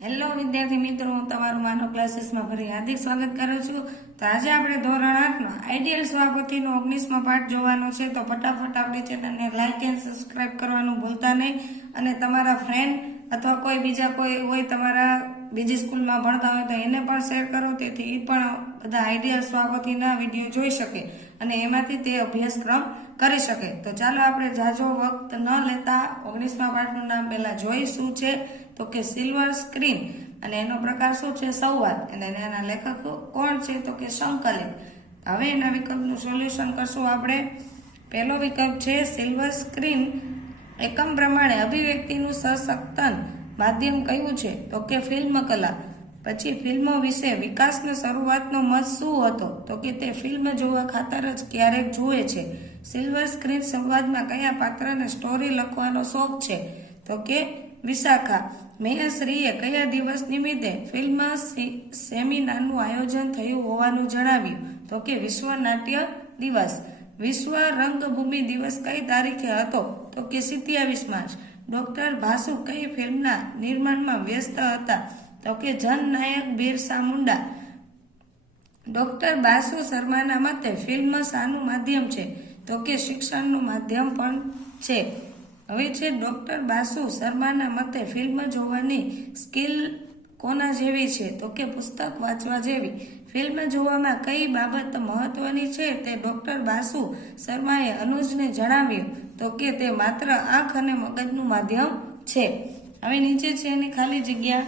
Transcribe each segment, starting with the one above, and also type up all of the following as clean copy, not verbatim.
Hello વિદ્યાર્થી મિત્રો, હું તમારું માનવ ક્લાસીસમાં ફરી હાર્દિક સ્વાગત કરું છું. તો આજે આપણે ધોરણ 8નો આઈડિયલ સભાપતિનો 19મો પાઠ જોવાનો છે. તો ફટાફટ આપણી ચેનલને લાઈક એન્ડ સબસ્ક્રાઇબ કરવાનું ભૂલતા નહીં. અને તમારા ફ્રેન્ડ અથવા કોઈ બીજા કોઈ હોય તમારા બીજી સ્કૂલમાં ભણતા હોય તો એને પણ શેર કરો, તેથી એ પણ બધા આઈડિયલ સભાપતિના વિડીયો જોઈ શકે અને એમાંથી તે અભ્યાસક્રમ કરી શકે. તો ચાલો આપણે જાજો વખત ન લેતા 19મા પાઠનું નામ પહેલા જોઈ શું છે. તો કે સિલ્વર સ્ક્રીન, અને એનો પ્રકાર શું છે? સંવાદ. અને એના લેખક કોણ છે? તો કે સંકલિત. હવે એના વિકલ્પનું સોલ્યુશન કરશું આપણે. પહેલો વિકલ્પ છે સિલ્વર સ્ક્રીન એકમ પ્રમાણે અભિવ્યક્તિનું સશક્તન માધ્યમ કયું છે? તો કે ફિલ્મ કલા. પછી ફિલ્મો વિશે વિકાસનો શરૂઆતનો મત શું હતો? તો કે તે ફિલ્મ જોવા ખાતર જ ક્યારેક જુએ છે. સિલ્વર સ્ક્રીન સંવાદમાં કયા પાત્રને સ્ટોરી લખવાનો શોખ છે? તો કે વિશાખા. મેયશ્રીએ કયા દિવસ નિમિત્તે ફિલ્મ સેમિનારનું આયોજન થયું હોવાનું જણાવ્યું? તો કે વિશ્વ નાટ્ય દિવસ. વિશ્વ રંગભૂમિ દિવસ કઈ તારીખે હતો? તો કે 27 માર્ચ. ડોક્ટર ભાસુ કઈ ફિલ્મના નિર્માણમાં વ્યસ્ત હતા? તો કે જનનાયક બિરસા મુંડા. ડોક્ટર બાસુ શર્માના મતે ફિલ્મ શાનું માધ્યમ છે? તો કે શિક્ષણનું માધ્યમ પણ છે. હવે છે ડોક્ટર બાસુ શર્માના મતે ફિલ્મ જોવાની સ્કિલ કોના જેવી છે? તો કે પુસ્તક વાંચવા જેવી. ફિલ્મ જોવામાં કઈ બાબત મહત્વની છે? તે ડોક્ટર બાસુ શર્માએ અનુજને જણાવ્યું. તો કે તે માત્ર આંખ અને મગજનું માધ્યમ છે. હવે નીચે છે એની ખાલી જગ્યા.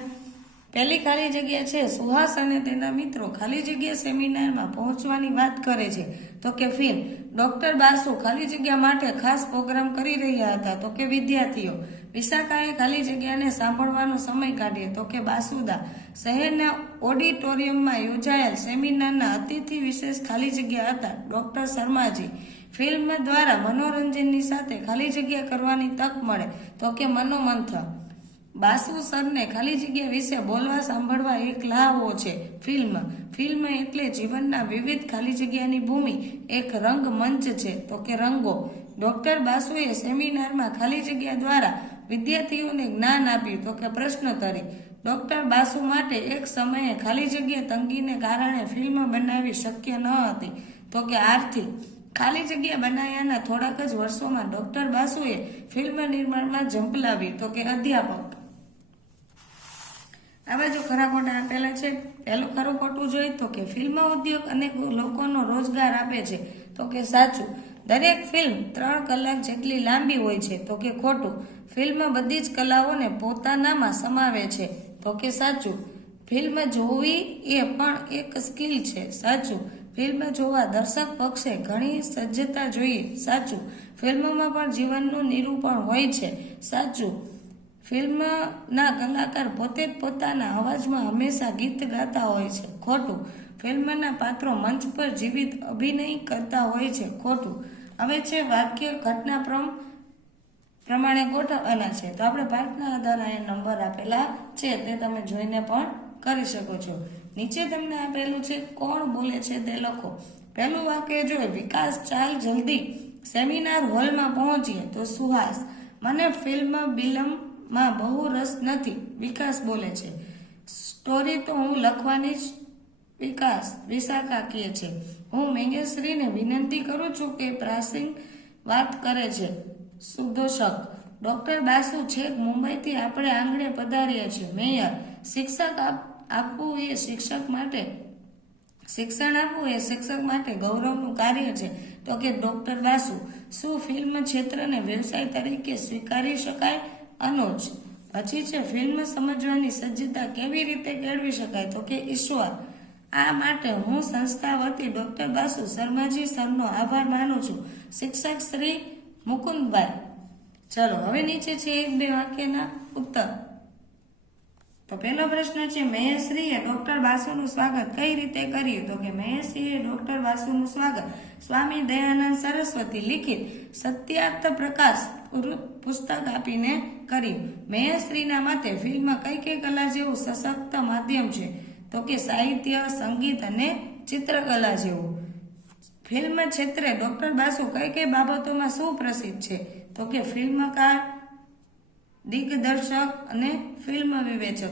પહેલી ખાલી જગ્યા છે સુહાસ અને તેના મિત્રો ખાલી જગ્યા સેમિનારમાં પહોંચવાની વાત કરે છે. તો કે ફિલ્મ. ડોક્ટર બાસુ ખાલી જગ્યા માટે ખાસ પ્રોગ્રામ કરી રહ્યા હતા. તો કે વિદ્યાર્થીઓ. વિશાખાએ ખાલી જગ્યાને સાંભળવાનો સમય કાઢ્યો. તો કે બાસુદા. શહેરના ઓડિટોરિયમમાં યોજાયેલ સેમિનારના અતિથિ વિશેષ ખાલી જગ્યા હતા. ડોક્ટર શર્માજી. ફિલ્મ દ્વારા મનોરંજનની સાથે ખાલી જગ્યા કરવાની તક મળે. તો કે મનોમંથન. બાસુ સરને ખાલી જગ્યા વિશે બોલવા સાંભળવા એક લાવો છે. ફિલ્મ એટલે જીવનના વિવિધ ખાલી જગ્યાની ભૂમિ, એક રંગમંચ છે. તો કે રંગો. ડોક્ટર બાસુએ સેમિનારમાં ખાલી જગ્યા દ્વારા વિદ્યાર્થીઓને જ્ઞાન આપ્યું. તો કે પ્રશ્નોત્તરી. ડોક્ટર બાસુ માટે એક સમયે ખાલી જગ્યા તંગીને કારણે ફિલ્મ બનાવવી શક્ય ન હતી. તો કે આર્થિક. ખાલી જગ્યા બનાવ્યાના થોડાક જ વર્ષોમાં ડોક્ટર બાસુએ ફિલ્મ નિર્માણમાં ઝંપલાવ્યું. તો કે અધ્યાપક. આ બાજુ ખરા ખોટા આપેલા છે. પહેલું ખરું ખોટું જોઈ તો કે ફિલ્મ ઉદ્યોગ અનેક લોકોનો રોજગાર આપે છે. તો કે સાચું. દરેક ફિલ્મ 3 કલાક જેટલી લાંબી હોય છે. તો કે ખોટું. ફિલ્મ બધી જ કલાઓને પોતાનામાં સમાવે છે. તો કે સાચું. ફિલ્મ જોવી એ પણ એક સ્કિલ છે. સાચું. ફિલ્મ જોવા દર્શક પક્ષે ઘણી સજ્જતા જોઈએ. સાચું. ફિલ્મમાં પણ જીવનનું નિરૂપણ હોય છે. સાચું. ફિલ્મના કલાકાર પોતે જ પોતાના અવાજમાં હંમેશા ગીત ગાતા હોય છે. ખોટું. ફિલ્મના પાત્રો મંચ પર જીવિત અભિનય કરતા હોય છે. ખોટું. હવે છે વાક્ય ઘટના પ્રમાણે ગોઠવવાના છે. તો આપણે પાઠના આધારે નંબર આપેલા છે તે તમે જોઈને પણ કરી શકો છો. નીચે તમને આપેલું છે કોણ બોલે છે તે લખો. પહેલું વાક્ય જો વિકાસ ચાલ જલ્દી સેમિનાર હોલમાં પહોંચીએ. તો સુહાસ. મને ફિલ્મ બિલમમાં બહુ રસ નથી. વિકાસ બોલે છે. સ્ટોરી તો હું લખવાની જ. વિશાખા કહે છે. હું મેયશ્રીને વિનંતી કરું છું કે પ્રાસંગિક વાત કરે છે. સુદોષક. ડોક્ટર બાસુ છેક મુંબઈથી આપણે આંગણે પધાર્યા છે. મેયર. શિક્ષણ આપવું એ શિક્ષક માટે ગૌરવનું કાર્ય છે. તો કે ડોક્ટર બાસુ. શું ફિલ્મ ક્ષેત્રને વ્યવસાય તરીકે સ્વીકારી શકાય? અનુજ. પછી છે ફિલ્મ સમજવાની સજ્જતા કેવી રીતે કેળવી શકાય? તો કે ઈશ્વર. આ માટે હું સંસ્થા વતી ડોક્ટર બાસુ શર્માજી સરનો આભાર માનું છું. શિક્ષક શ્રી મુકુંદભાઈ. ચલો હવે નીચે છે 1-2 વાક્યના ઉત્તર. તો પહેલો પ્રશ્ન છે મેયશ્રીએ ડોક્ટર બાસુનું સ્વાગત કઈ રીતે કર્યું? તો કે મેયશ્રીએ ડોક્ટર બાસુનું સ્વાગત સ્વામી દયાનંદ સરસ્વતી લિખિત સત્યાર્થ પ્રકાશ પુસ્તક આપીને કર્યું. મેયશ્રીના મતે ફિલ્મ કઈ કલા જેવું સશક્ત માધ્યમ છે? તો કે સાહિત્ય, સંગીત અને ચિત્રકલા જેવું. ફિલ્મ ક્ષેત્રે ડોક્ટર બાસુ કઈ બાબતોમાં સુપ્રસિદ્ધ છે? તો કે ફિલ્મકાર, દિગ્દર્શક અને ફિલ્મ વિવેચક.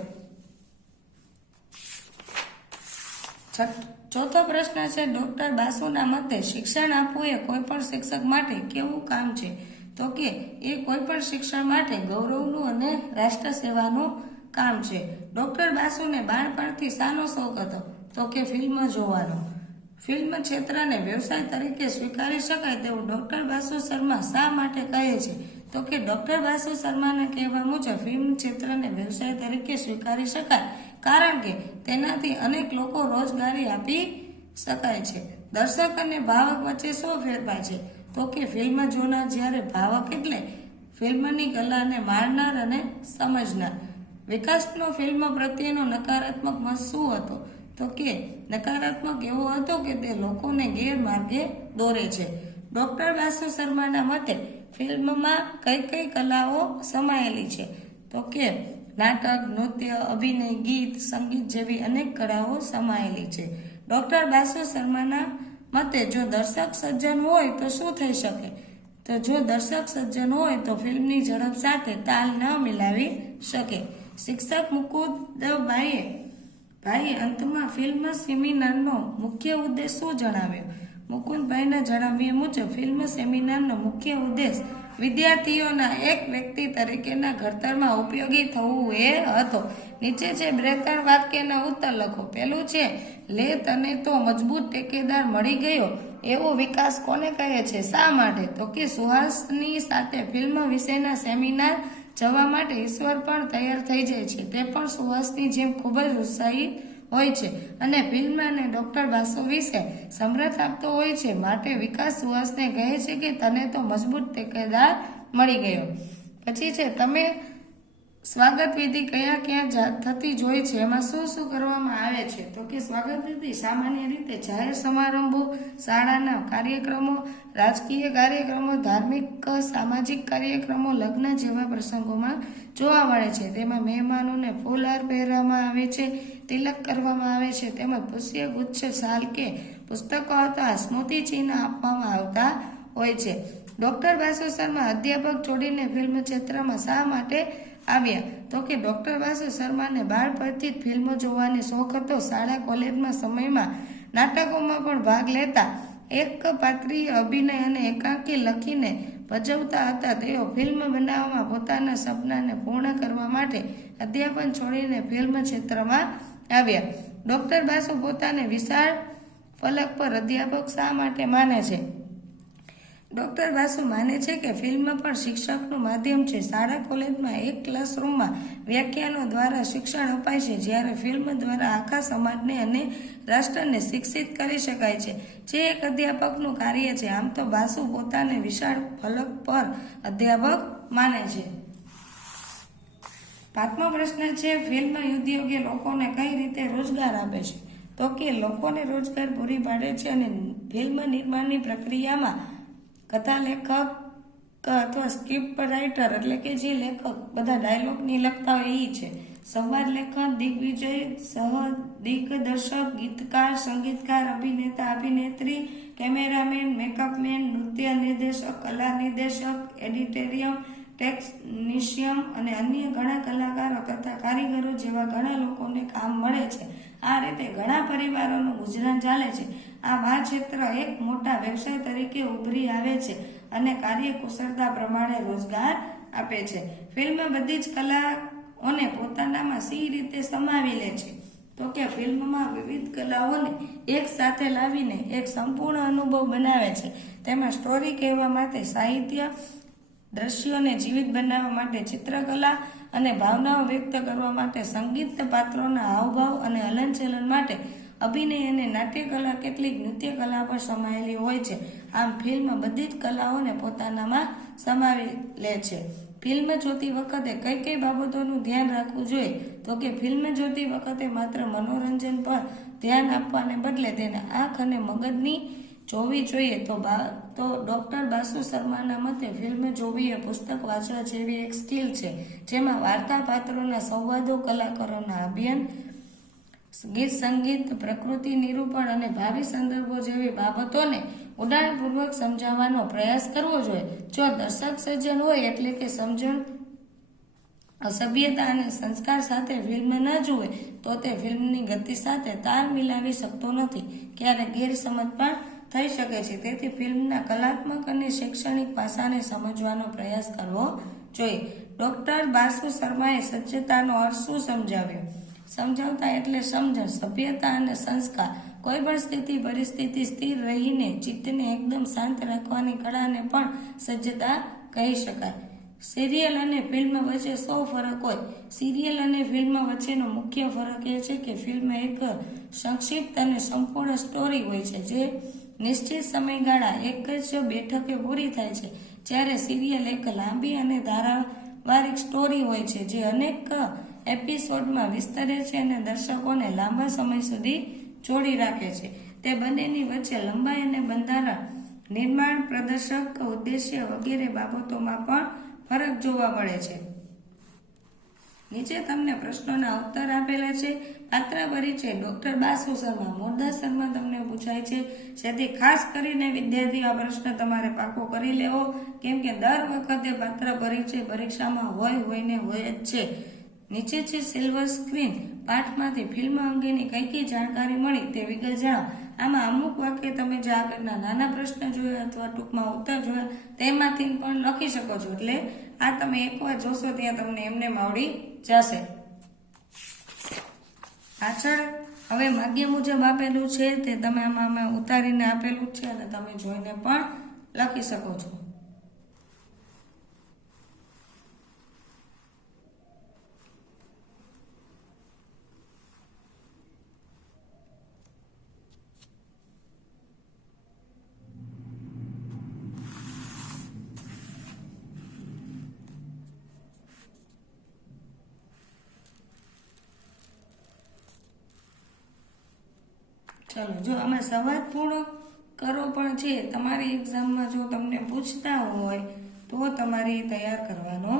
ચોથો પ્રશ્ન છે, ડોક્ટર બાસુના મતે શિક્ષણ આપવું એ કોઈ પણ શિક્ષક માટે કેવું કામ છે? તો કે એ કોઈ પણ શિક્ષણ માટે ગૌરવનું અને રાષ્ટ્ર સેવાનું કામ છે. ડોક્ટર બાસુને બાળપણથી શાનો શોખ હતો? તો કે ફિલ્મ જોવાનો. ફિલ્મ ક્ષેત્રને વ્યવસાય તરીકે સ્વીકારી શકાય તેવું ડોક્ટર બાસુ શર્મા શા માટે કહે છે? તો કે ડોક્ટર બાસુ શર્માના કહેવા મુજબ ફિલ્મ ક્ષેત્રને વ્યવસાય તરીકે સ્વીકારી શકાય કારણ કે તેનાથી અનેક લોકો રોજગારી આપી શકાય છે. દર્શક અને ભાવક વચ્ચે શું ફેરફાર છે? તો કે ફિલ્મ જોનાર જ્યારે ભાવક એટલે ફિલ્મની કલાને માણનાર અને સમજનાર. વિકાસનો ફિલ્મ પ્રત્યેનો નકારાત્મક મત શું હતો? તો કે નકારાત્મક એવો હતો કે તે લોકોને ગેરમાર્ગે દોરે છે. ડોક્ટર બાસુ શર્માના મતે ફિલ્મમાં કઈ કઈ કલાઓ સમાયેલી છે? તો કે નાટક, નૃત્ય, અભિનય, ગીત, સંગીત જેવી અનેક કળાઓ સમાયેલી છે. ડોક્ટર બાસુ શર્માના મતે જો દર્શક સજ્જન હોય તો શું થઈ શકે? તો જો દર્શક સજ્જન હોય તો ફિલ્મની ઝડપ સાથે તાલ ન મિલાવી શકે. શિક્ષક મુકુંદભાઈએ અંતમાં ફિલ્મ સેમિનારનો મુખ્ય ઉદ્દેશ શું જણાવ્યો? મુકુંદભાઈના જણાવ્યા મુજબ ફિલ્મ સેમિનારનો મુખ્ય ઉદ્દેશ વિદ્યાર્થીઓના એક વ્યક્તિ તરીકેના ઘડતરમાં ઉપયોગી થવું એ હતો. નીચે છે 2-3 વાક્યના ઉત્તર લખો. પહેલું છે, લે તને તો મજબૂત ટેકેદાર મળી ગયો એવો વિકાસ કોને કહે છે? શા માટે? તો કે સુહાસની સાથે ફિલ્મ વિશેના સેમિનાર જવા માટે ઈશ્વર પણ તૈયાર થઈ જાય છે. તે પણ સુહાસની જેમ ખૂબ જ ઉત્સાહી હોય છે અને ફિલ્મ અને ડોક્ટર બાસુ વિશે સમર્થ આપતો હોય છે. માટે વિકાસ સુહાસને કહે છે કે તને તો મજબૂત ટેકેદાર મળી ગયો. પછી છે, તમે સ્વાગત વિધિ ક્યાં થતી જોઈ છે? એમાં શું શું કરવામાં આવે છે? તો કે સ્વાગત વિધિ સામાન્ય રીતે જાહેર સમારંભો, શાળાના કાર્યક્રમો, રાજકીય કાર્યક્રમો, ધાર્મિક સામાજિક કાર્યક્રમો, લગ્ન જેવા પ્રસંગોમાં જોવા મળે છે. તેમાં મહેમાનોને ફૂલહાર પહેરવામાં આવે છે, તિલક કરવામાં આવે છે, તેમજ પુષ્પગુચ્છ, શાલ કે પુસ્તકો અથવા સ્મૃતિચિહ્ન આપવામાં આવતા હોય છે. ડોક્ટર બાસુ શર્મા અધ્યાપક છોડીને ફિલ્મ ક્ષેત્રમાં શા માટે આવ્યા? તો કે ડોક્ટર બાસુ શર્માને બાળપણથી જ ફિલ્મો જોવાનો શોખ હતો. શાળા કોલેજમાં સમયમાં નાટકોમાં પણ ભાગ લેતા, એક પાત્રીય અભિનય અને એકાંકી લખીને ભજવતા હતા. તેઓ ફિલ્મ બનાવવામાં પોતાના સપનાને પૂર્ણ કરવા માટે અધ્યાપન છોડીને ફિલ્મ ક્ષેત્રમાં આવ્યા. ડોક્ટર બાસુ પોતાને વિશાળ ફલક પર અધ્યાપક શા માટે માને છે? ડોક્ટર બાસુ માને છે કે ફિલ્મ પણ શિક્ષકનું માધ્યમ છે. શાળા કોલેજમાં એક ક્લાસરૂમમાં વ્યાખ્યાનો દ્વારા શિક્ષણ અપાય છે, જ્યારે ફિલ્મ દ્વારા આખા સમાજને અને રાષ્ટ્રને શિક્ષિત કરી શકાય છે, જે એક અધ્યાપકનું કાર્ય છે. આમ તો બાસુ પોતાને વિશાળ ફલક પર અધ્યાપક માને છે. 5મો પ્રશ્ન છે, ફિલ્મ ઉદ્યોગે લોકોને કઈ રીતે રોજગાર આપે છે? તો કે લોકોને રોજગાર પૂરી પાડે છે અને ફિલ્મ નિર્માણની પ્રક્રિયામાં કથા લેખક અથવા સ્ક્રિપ્ટ રાઇટર એટલે કે જે લેખક બધા ડાયલોગની લખતા હોય એ છે, સંવાદ લેખક, દિગ્વિજય, દિગ્દર્શક, ગીતકાર, સંગીતકાર, અભિનેતા, અભિનેત્રી, કેમેરામેન, મેકઅપમેન, નૃત્ય નિર્દેશક, કલા નિર્દેશક, એડિટોરિયમ, ટેકનિશિયન અને અન્ય ઘણા કલાકારો તથા કારીગરો જેવા ઘણા લોકોને કામ મળે છે. આ રીતે ઘણા પરિવારોનું ગુજરાન ચાલે છે. આમ આ ક્ષેત્ર એક મોટા વ્યવસાય તરીકે ઉભરી આવે છે અને કાર્યકુશળતા પ્રમાણે રોજગાર આપે છે. ફિલ્મ બધી જ કલાઓને પોતાનામાં સી રીતે સમાવી લે છે? તો કે ફિલ્મમાં વિવિધ કલાઓને એક સાથે લાવીને એક સંપૂર્ણ અનુભવ બનાવે છે. તેમાં સ્ટોરી કહેવા માટે સાહિત્ય, દ્રશ્યોને જીવિત બનાવવા માટે ચિત્રકલા અને ભાવનાઓ વ્યક્ત કરવા માટે સંગીત, પાત્રોના હાવભાવ અને હલનચલન માટે અભિનય અને નાટ્યકલા, કેટલીક નૃત્ય કલા પણ સમાયેલી હોય છે. આમ ફિલ્મ બધી જ કલાઓને પોતાનામાં સમાવી લે છે. ફિલ્મ જોતી વખતે કઈ કઈ બાબતોનું ધ્યાન રાખવું જોઈએ? તો કે ફિલ્મ જોતી વખતે માત્ર મનોરંજન પર ધ્યાન આપવાને બદલે તેને આંખ અને મગજની જોવી જોઈએ. તો ડોક્ટર બાસુ શર્માના મતે ફિલ્મ જોવી એ પુસ્તક વાંચવા જેવી એક સ્કિલ છે, જેમાં વાર્તા, પાત્રોના સંવાદો, કલાકારોના અભિનય, ગીત, સંગીત, પ્રકૃતિ નિરૂપણ અને ભાવિ સંદર્ભો જેવી બાબતોને ઊંડાણપૂર્વક સમજાવવાનો પ્રયાસ કરવો જોઈએ. જો દર્શક સર્જન હોય એટલે કે સમજણ સભ્યતા અને સંસ્કાર સાથે ફિલ્મ ન જુએ તો તે ફિલ્મની ગતિ સાથે તાલ મિલાવી શકતો નથી. ક્યારેક ગેરસમજ પણ થઈ શકે છે. તેથી ફિલ્મના કલાત્મક અને શૈક્ષણિક પાસાને સમજવાનો પ્રયાસ કરવો જોઈએ. ડોક્ટર બાસુ શર્માએ સજ્જતાનો અર્થ શું સમજાવ્યો? સમજાવતા એટલે સમજણ, સભ્યતા અને સંસ્કાર. કોઈ પણ સ્થિતિ પરિસ્થિતિ સ્થિર રહીને ચિત્તને એકદમ શાંત રાખવાની કળાને પણ સજ્જતા કહી શકાય. સિરિયલ અને ફિલ્મ વચ્ચે શું ફરક હોય? સિરિયલ અને ફિલ્મ વચ્ચેનો મુખ્ય ફરક એ છે કે ફિલ્મ એક સંક્ષિપ્ત અને સંપૂર્ણ સ્ટોરી હોય છે જે નિશ્ચિત સમયગાળા એક જ બેઠકે પૂરી થાય છે, જ્યારે સિરિયલ એક લાંબી અને ધારાવાહિક સ્ટોરી હોય છે જે અનેક એપિસોડમાં વિસ્તરે છે અને દર્શકોને લાંબા સમય સુધી જોડી રાખે છે. તે બંનેની વચ્ચે લંબાઈ અને બંધારણ, નિર્માણ, પ્રદર્શક ઉદ્દેશ્ય વગેરે બાબતોમાં પણ ફરક જોવા મળે છે. નીચે તમને પ્રશ્નોના ઉત્તર આપેલા છે. પાત્ર પરિચય ડોક્ટર બાસુ શર્મા, મોરદાસરમાં તમને પૂછાય છે, જેથી ખાસ કરીને વિદ્યાર્થી આ પ્રશ્ન તમારે પાકો કરી લેવો, કેમ કે દર વખતે પાત્ર પરિચય પરીક્ષામાં હોય જ છે. નીચે છે સિલ્વર સ્ક્રીન પાઠમાંથી ફિલ્મ અંગેની કઈ જાણકારી મળી તે વિગત જણાવો. આમાં અમુક વાક્ય તમે જે આગળના નાના પ્રશ્ન જોયા અથવા ટૂંકમાં ઉત્તર જોયા તેમાંથી પણ લખી શકો છો. એટલે આ તમે એકવાર જોશો ત્યાં તમને એમને આવડી જશે. પાછળ હવે માગ્ય મુજબ આપેલું છે તે તમે આમાં ઉતારીને આપેલું છે અને તમે જોઈને પણ લખી શકો છો. ચલો, જો અમે સવાલ પૂર્ણ કરો પણ છે તમારી એક્ઝામમાં જો તમને પૂછતા હોય તો તમારી તૈયાર કરવાનો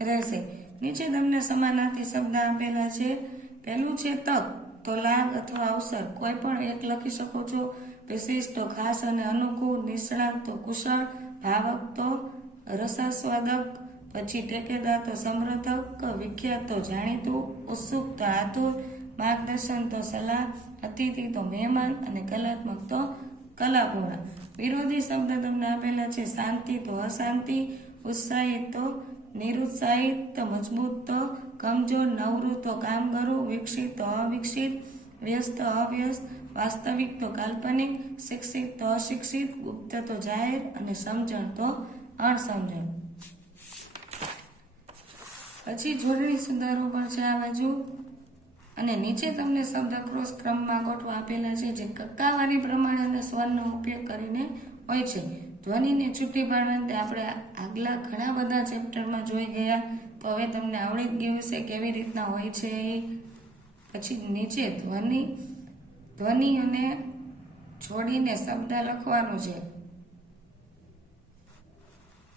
રહેશે. નીચે તમને સમાનાર્થી શબ્દ આપેલા છે. પહેલું છે તક, તો લાભ અથવા અવસર, કોઈ પણ એક લખી શકો છો. વિશિષ્ટ તો ખાસ અને અનુકૂળ, નિષ્ણાત તો કુશળ, ભાવક તો રસાસ્વાદક, પછી ટેકેદાર તો સમર્થક, વિખ્યાત તો જાણીતું, ઉત્સુક તો આતુર, માર્ગદર્શન તો સલાહ, અતિથિ તો મહેમાન અને કલાત્મક તો કલાપૂર્ણ. વિરોધી શબ્દ તમને આપેલા છે. શાંતિ તો અશાંતિ, ઉત્સાહિત તો નિરુત્સાહિત, મજબૂત તો કમજોર, નવરું તો કામગરું, વિકસિત તો અવિકસિત, વ્યસ્ત તો અવ્યસ્ત, વાસ્તવિક તો કાલ્પનિક, શિક્ષિત તો અશિક્ષિત, ગુપ્ત તો જાહેર અને સમજણ તો અણસમજણ. પછી જોડણી સુધારો પણ છે આ બાજુ. અને નીચે તમને શબ્દકોશ ક્રમમાં ગોઠવા આપેલા છે જે કક્કાવારી પ્રમાણે અને સ્વરનો ઉપયોગ કરીને હોય છે. ધ્વનિને છૂટી પાડવાને આપણે આગલા ઘણા બધા ચેપ્ટરમાં જોઈ ગયા, તો હવે તમને આવડી જ ગયું છે કેવી રીતના હોય છે. પછી નીચે ધ્વનિ અને જોડીને શબ્દ લખવાનું છે.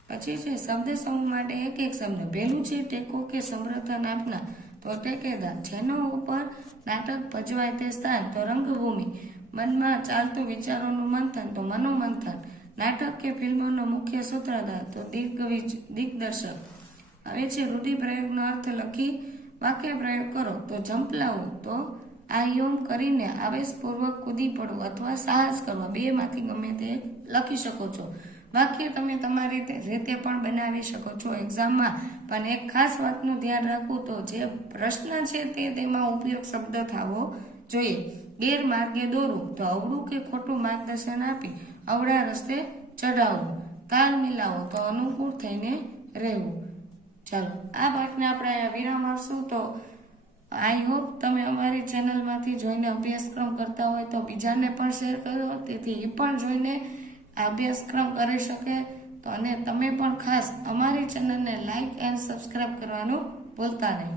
પછી છે શબ્દ સમૂહ માટે એક શબ્દ. પહેલું છે ટેકો કે સમર્થન આપનાર, તો ટેકેદાર. જેનો ઉપર નાટક ભજવાય તે સ્થાન, તો રંગભૂમિ. મનમાં ચાલતું વિચારોનું મંથન, તો મનોમંથન. નાટક કે ફિલ્મોનો મુખ્ય સૂત્રધાર, તો દિગ્દર્શક. હવે છે રૂઢિપ્રયોગનો અર્થ લખી વાક્ય પ્રયોગ કરો. તો ઝંપલાવવું, તો આયોમ કરીને આવેશપૂર્વક કૂદી પડવું અથવા સાહસ કરવા. બે માંથી ગમે તે લખી શકો છો. વાક્ય તમે તમારી રીતે પણ બનાવી શકો છો એક્ઝામમાં. પણ એક ખાસ વાતનું ધ્યાન રાખવું, તો જે પ્રશ્ન છે તેમાં ઉપયોગ શબ્દ થવો જોઈએ. ગેરમાર્ગે દોરવું, તો અવળું કે ખોટું માર્ગદર્શન આપી અવળા રસ્તે ચઢાવવું. તાલ મિલાવો, તો અનુકૂળ થઈને રહેવું. ચાલો, આ પાઠને આપણે વિરામ આપશું. તો આઈ હોપ તમે અમારી ચેનલમાંથી જોઈને અભ્યાસક્રમ કરતા હોય તો બીજાને પણ શેર કરો, તેથી એ પણ જોઈને અભ્યાસક્રમ કરી શકે. તો અને તમે પણ ખાસ અમારી ચેનલને લાઈક એન્ડ સબસ્ક્રાઇબ કરવાનું ભૂલતા નહીં.